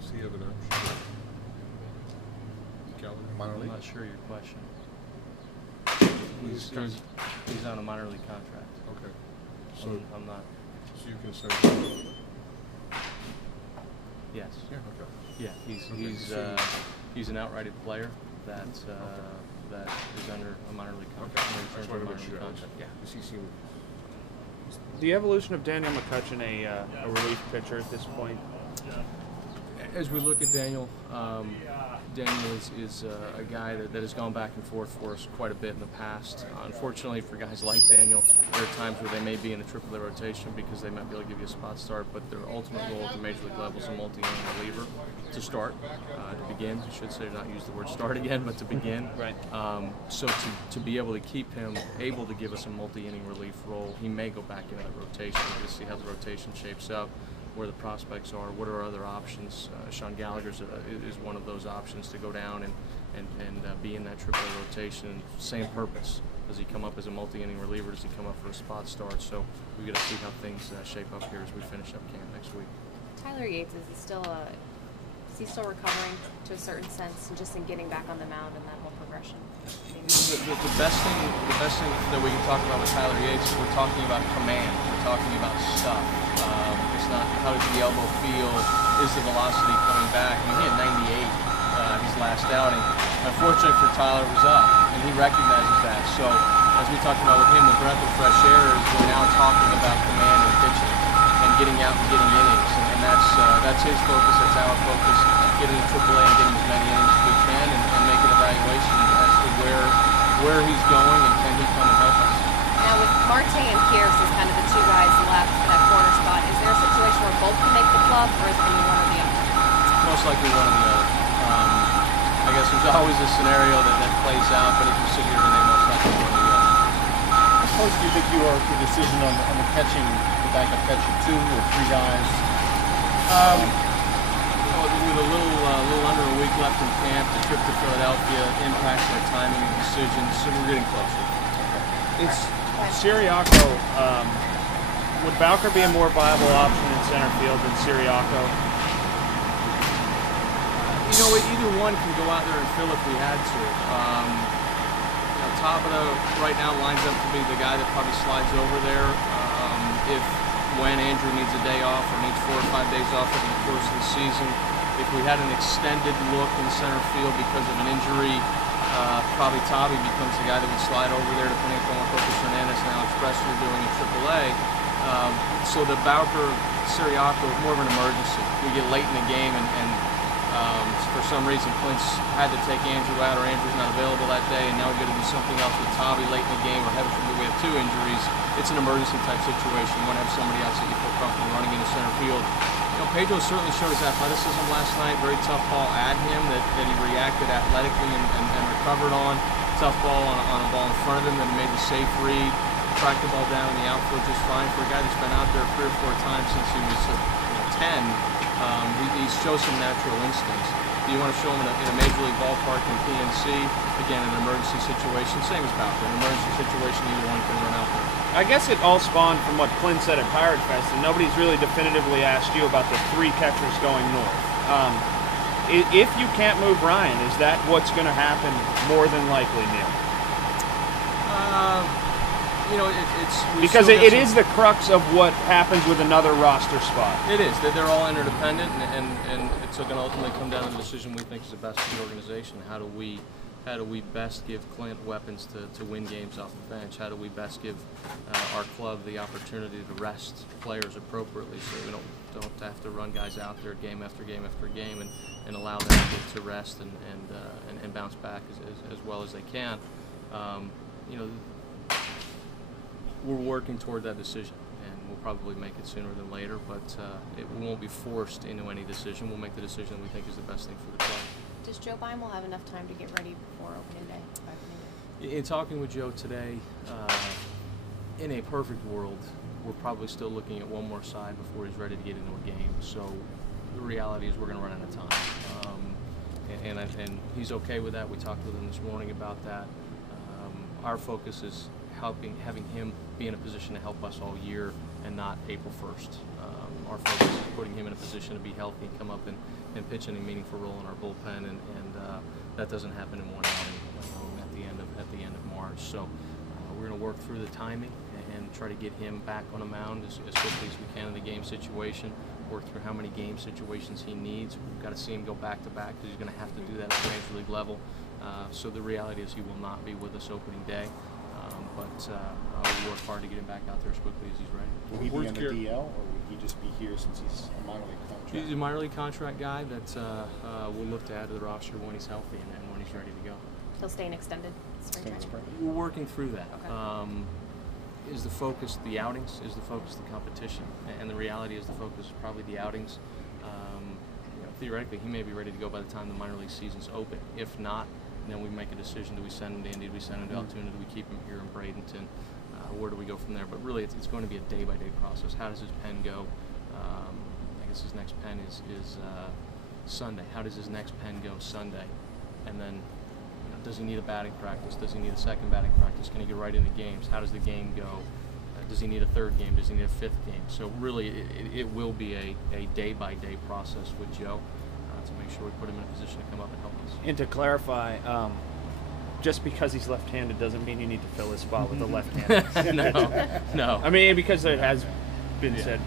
Does he have an option? I'm not sure your question. He's on a minor league contract. Okay. So I'm not. So you can send him? Yes. Yeah. Okay. Yeah. He's an outrighted player that that is under a minor league contract. Yeah. Does he seem? The evolution of Daniel McCutchen, a relief pitcher at this point. As we look at Daniel, Daniel is a guy that has gone back and forth for us quite a bit in the past. Unfortunately for guys like Daniel, there are times where they may be in the AAA rotation because they might be able to give you a spot start, but their ultimate goal at the major league level is a multi-inning reliever to start, to begin. I should say not use the word start again, but to begin. Right. So to be able to keep him able to give us a multi-inning relief role, he may go back into that rotation to see how the rotation shapes up, where the prospects are, what are our other options. Sean Gallagher is one of those options to go down and be in that AAA rotation. Same purpose. Does he come up as a multi-inning reliever? Does he come up for a spot start? So we've got to see how things shape up here as we finish up camp next week. Tyler Yates, is he still recovering to a certain sense, and just in getting back on the mound and that whole progression? The best thing that we can talk about with Tyler Yates is we're talking about command. We're talking about stuff. It's not how does the elbow feel, is the velocity coming back. I mean, he had 98 his last outing. Unfortunately for Tyler, it was up, and he recognizes that. So as we talked about with him, the breath of fresh air is we're now talking about command and pitching and getting out and getting innings, and that's his focus, that's our focus, getting to AAA and getting as many innings as we can and make an evaluation as to where he's going and can he come and help us. Now with Marte and Pierce as kind of the two guys left for that corner spot, is there a situation where both can make the club, or is it going to be one or the other? Most likely one or the other. I guess there's always a scenario that plays out, but if you sit here today, most likely one or the other. How close do you think you are to the decision on the catching, the backup catching, 2 or 3 guys? With a little under a week left in camp, the trip to Philadelphia impacts our timing and decisions, so we're getting closer. It's Siriaco. Would Bowker be a more viable option in center field than Siriaco? Either one can go out there and fill if we had to. Tabata right now lines up to be the guy that probably slides over there when Andrew needs a day off or needs 4 or 5 days off over the course of the season. If we had an extended look in center field because of an injury, probably Tavi becomes the guy that would slide over there, depending upon what Marcus Hernandez and Alex Presser are doing in AAA. So the Bowker-Siriaco is more of an emergency. We get late in the game and for some reason Clint's had to take Andrew out, or Andrew's not available that day, and now we've got to do something else with Tavi late in the game, or heaven forbid we have 2 injuries. It's an emergency type situation. You want to have somebody else that you feel comfortable running into center field. Pedro certainly showed his athleticism last night. Very tough ball at him that he reacted athletically and recovered on. Tough ball on a ball in front of him that he made the safe read. Tracked the ball down in the outfield just fine for a guy that's been out there 3 or 4 times since he was 10. He shows some natural instincts. Do you want to show him in a major league ballpark in PNC? Again, an emergency situation, same as Bowker. An emergency situation, either one can run out there. I guess it all spawned from what Clint said at Pirate Fest, and nobody's really definitively asked you about the 3 catchers going north. If you can't move Ryan, is that what's going to happen more than likely, Neal? Because it is the crux of what happens with another roster spot. It is. They're all interdependent, and it's going to ultimately come down to the decision we think is the best for the organization. How do we best give Clint weapons to win games off the bench? How do we best give our club the opportunity to rest players appropriately so we don't have to run guys out there game after game after game and allow them to rest and bounce back as well as they can. We're working toward that decision, and we'll probably make it sooner than later, but we won't be forced into any decision. We'll make the decision that we think is the best thing for the club. Does Joe Beimel have enough time to get ready before opening day? In talking with Joe today, in a perfect world, we're probably still looking at one more side before he's ready to get into a game. So the reality is we're going to run out of time. And he's okay with that. We talked with him this morning about that. Our focus is having him be in a position to help us all year and not April 1st. our focus is putting him in a position to be healthy and come up and pitch in a meaningful role in our bullpen, and that doesn't happen in one outing at the end of March. So we're going to work through the timing and try to get him back on a mound as quickly as we can in the game situation. Work through how many game situations he needs. We've got to see him go back to back because he's going to have to do that at the major league level. So the reality is he will not be with us opening day, but we'll work hard to get him back out there as quickly as he's ready. Will he be on the DL, or will he just be here since he's a minor league contract? He's a minor league contract guy that we'll look to add to the roster when he's healthy and when he's ready to go. He'll stay in extended spring training. We're working through that. Okay. Is the focus the outings? Is the focus the competition? And the reality is the focus is probably the outings. Theoretically, he may be ready to go by the time the minor league season's open. If not, then we make a decision. Do we send him to Indy? Do we send him to Altoona? Do we keep him here in Bradenton? Where do we go from there? But really, it's going to be a day-by-day process. How does his pen go? I guess his next pen is Sunday. How does his next pen go Sunday? And then, does he need a batting practice? Does he need a second batting practice? Can he get right into games? How does the game go? Does he need a third game? Does he need a fifth game? So really, it will be a day-by-day process with Joe to make sure we put him in a position to come up and help us. And to clarify, just because he's left-handed doesn't mean you need to fill his spot with a left-handed. No. I mean, because it has been said.